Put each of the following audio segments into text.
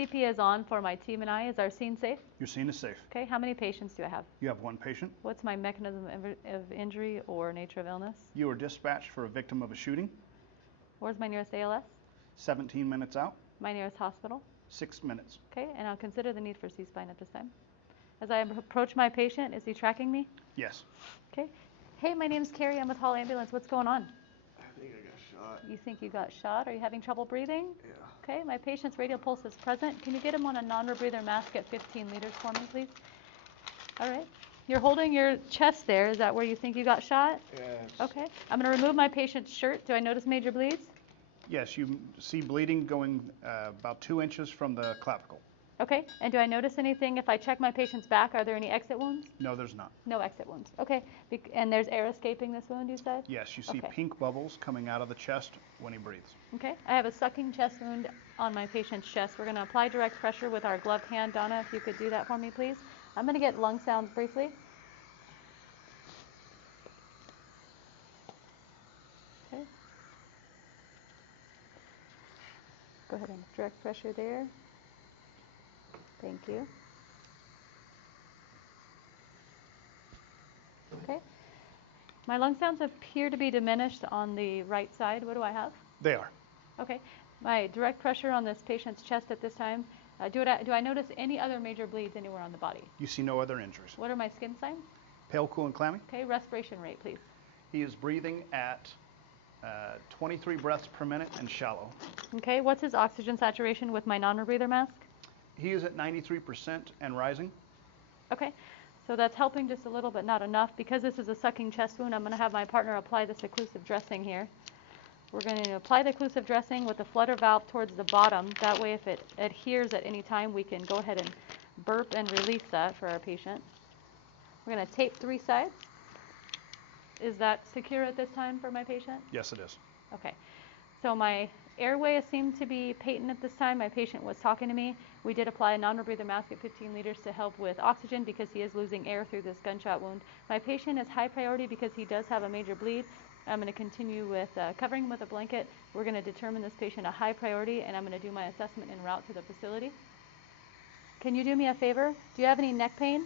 PP is on for my team and I. Is our scene safe? Your scene is safe. Okay, how many patients do I have? You have one patient. What's my mechanism of injury or nature of illness? You were dispatched for a victim of a shooting. Where's my nearest ALS? 17 minutes out. My nearest hospital? 6 minutes. Okay, and I'll consider the need for C-spine at this time. As I approach my patient, is he tracking me? Yes. Okay. Hey, my name's Carrie. I'm with Hall Ambulance. What's going on? I think I got shot. You think you got shot? Are you having trouble breathing? Yeah. Okay, my patient's radial pulse is present. Can you get him on a non-rebreather mask at 15 liters for me, please? All right. You're holding your chest there. Is that where you think you got shot? Yes. Okay. I'm going to remove my patient's shirt. Do I notice major bleeds? Yes, you see bleeding going about 2 inches from the clavicle. Okay. And do I notice anything if I check my patient's back? Are there any exit wounds? No, there's not. No exit wounds. Okay. And there's air escaping this wound, you said? Yes, you see Okay. pink bubbles coming out of the chest when he breathes. Okay. I have a sucking chest wound on my patient's chest. We're going to apply direct pressure with our gloved hand. Donna, if you could do that for me, please. I'm going to get lung sounds briefly. Okay. Go ahead and direct pressure there. Thank you. Okay. My lung sounds appear to be diminished on the right side. What do I have? They are. Okay. My direct pressure on this patient's chest at this time. Do I notice any other major bleeds anywhere on the body? You see no other injuries. What are my skin signs? Pale, cool, and clammy. Okay. Respiration rate, please. He is breathing at 23 breaths per minute and shallow. Okay. What's his oxygen saturation with my non-rebreather mask? He is at 93% and rising. Okay. So that's helping just a little, but not enough. Because this is a sucking chest wound, I'm going to have my partner apply this occlusive dressing here. We're going to apply the occlusive dressing with the flutter valve towards the bottom. That way, if it adheres at any time, we can go ahead and burp and release that for our patient. We're going to tape 3 sides. Is that secure at this time for my patient? Yes, it is. Okay. So my airway seemed to be patent at this time. My patient was talking to me. We did apply a non-rebreather mask at 15 liters to help with oxygen because he is losing air through this gunshot wound. My patient is high priority because he does have a major bleed. I'm going to continue with covering him with a blanket. We're going to determine this patient a high priority, and I'm going to do my assessment en route to the facility. Can you do me a favor? Do you have any neck pain?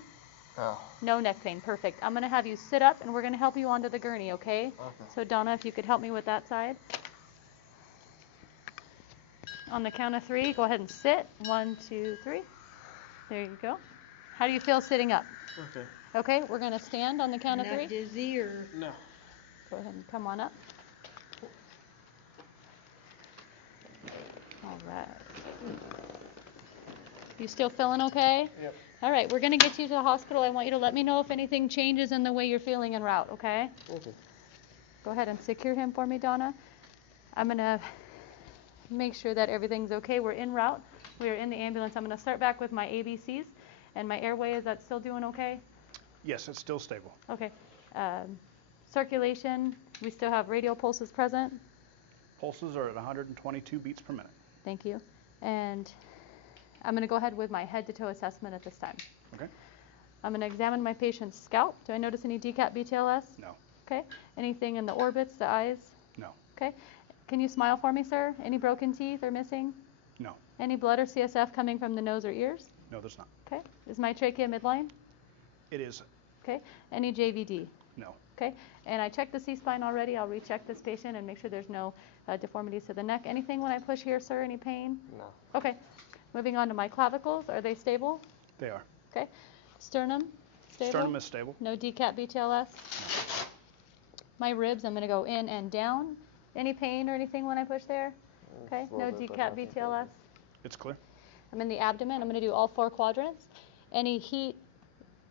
No. No neck pain. Perfect. I'm going to have you sit up, and we're going to help you onto the gurney, okay? Okay. So, Donna, if you could help me with that side. On the count of 3, go ahead and sit. 1, 2, 3. There you go. How do you feel sitting up? Okay. Okay, we're going to stand on the count of 3. Not dizzy or? No. Go ahead and come on up. All right. You still feeling okay? Yep. All right, we're going to get you to the hospital. I want you to let me know if anything changes in the way you're feeling en route, okay? Okay. Go ahead and secure him for me, Donna. I'm going to make sure that everything's okay. We're en route. We are in the ambulance. I'm going to start back with my ABCs. And my airway, is that still doing okay? Yes, it's still stable. Okay. Circulation, we still have radial pulses present. Pulses are at 122 beats per minute. Thank you. And I'm going to go ahead with my head-to-toe assessment at this time. Okay. I'm going to examine my patient's scalp. Do I notice any decap BTLS? No. Okay. Anything in the orbits, the eyes? No. Okay. Can you smile for me, sir? Any broken teeth or missing? No. Any blood or CSF coming from the nose or ears? No, there's not. Okay. Is my trachea midline? It is. Okay. Any JVD? No. Okay. And I checked the C-spine already. I'll recheck this patient and make sure there's no deformities to the neck. Anything when I push here, sir? Any pain? No. Okay. Moving on to my clavicles. Are they stable? They are. Okay. Sternum? Stable? Sternum is stable. No decap BTLS? My ribs, I'm going to go in and down. Any pain or anything when I push there? Okay. No decap BTLS? It's clear. I'm in the abdomen. I'm going to do all 4 quadrants. Any heat,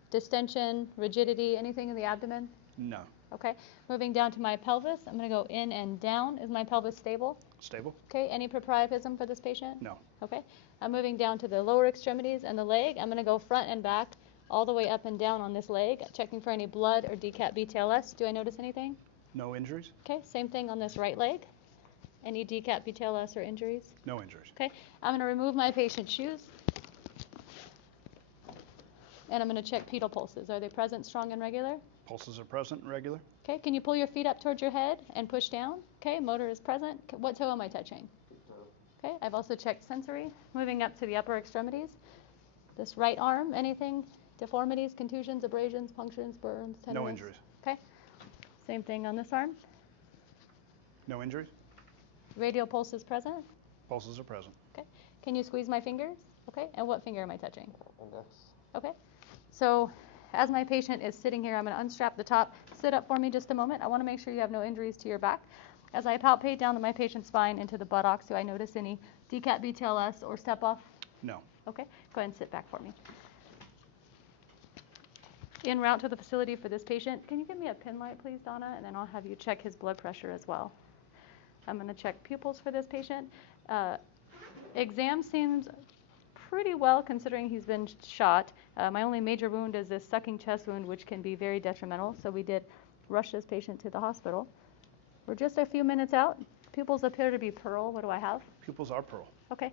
distension, rigidity, anything in the abdomen? No. Okay. Moving down to my pelvis. I'm going to go in and down. Is my pelvis stable? Stable. Okay. Any propriopism for this patient? No. Okay. I'm moving down to the lower extremities and the leg. I'm going to go front and back all the way up and down on this leg, checking for any blood or decap BTLS. Do I notice anything? No injuries. Okay. Same thing on this right leg. Any decap BTLS or injuries? No injuries. Okay. I'm going to remove my patient's shoes. And I'm going to check pedal pulses. Are they present, strong, and regular? Pulses are present and regular. Okay. Can you pull your feet up towards your head and push down? Okay. Motor is present. What toe am I touching? Okay, I've also checked sensory. Moving up to the upper extremities. This right arm, anything? Deformities, contusions, abrasions, punctures, burns, tenderness? No injuries. Okay. Same thing on this arm. No injuries. Radial pulse is present. Pulses are present. Okay. Can you squeeze my fingers? Okay. And what finger am I touching? Index. Okay. So as my patient is sitting here, I'm going to unstrap the top. Sit up for me just a moment. I want to make sure you have no injuries to your back. As I palpate down my patient's spine into the buttocks, do I notice any decap, BTLS, or step off? No. Okay. Go ahead and sit back for me. En route to the facility for this patient, can you give me a pin light, please, Donna? And then I'll have you check his blood pressure as well. I'm going to check pupils for this patient. Exam seems pretty well considering he's been shot. My only major wound is this sucking chest wound, which can be very detrimental. So we did rush this patient to the hospital. We're just a few minutes out. Pupils appear to be pearl. What do I have? Pupils are pearl. Okay.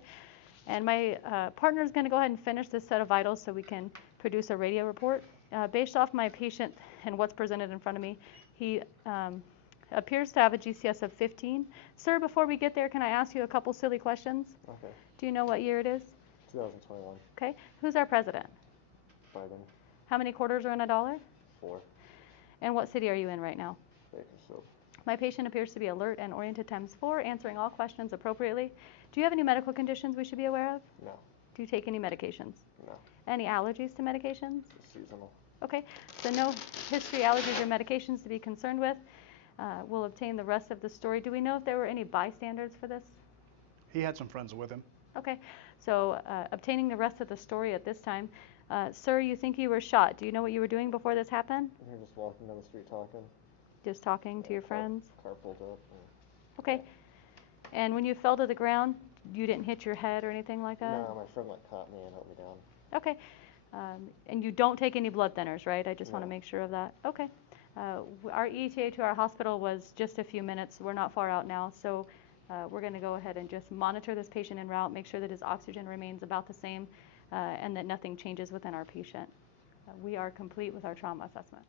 And my partner is going to go ahead and finish this set of vitals so we can produce a radio report. Based off my patient and what's presented in front of me, he appears to have a GCS of 15. Sir, before we get there, can I ask you a couple silly questions? Okay. Do you know what year it is? 2021. Okay. Who's our president? Biden. How many quarters are in a dollar? 4. And what city are you in right now? Bakersfield. My patient appears to be alert and oriented ×4, answering all questions appropriately. Do you have any medical conditions we should be aware of? No. Do you take any medications? No. Any allergies to medications? It's seasonal. Okay, so no history, allergies, or medications to be concerned with. We'll obtain the rest of the story. Do we know if there were any bystanders for this? He had some friends with him. Okay, so obtaining the rest of the story at this time. Sir, you think you were shot. Do you know what you were doing before this happened? You're just walking down the street talking. Just talking to your friends? Car pulled up. Okay, and when you fell to the ground, you didn't hit your head or anything like that? No, my friend caught me and helped me down. Okay, and you don't take any blood thinners, right? I just want to No. make sure of that. Okay. Our ETA to our hospital was just a few minutes. We're not far out now, so we're going to go ahead and just monitor this patient en route, make sure that his oxygen remains about the same, and that nothing changes within our patient. We are complete with our trauma assessment.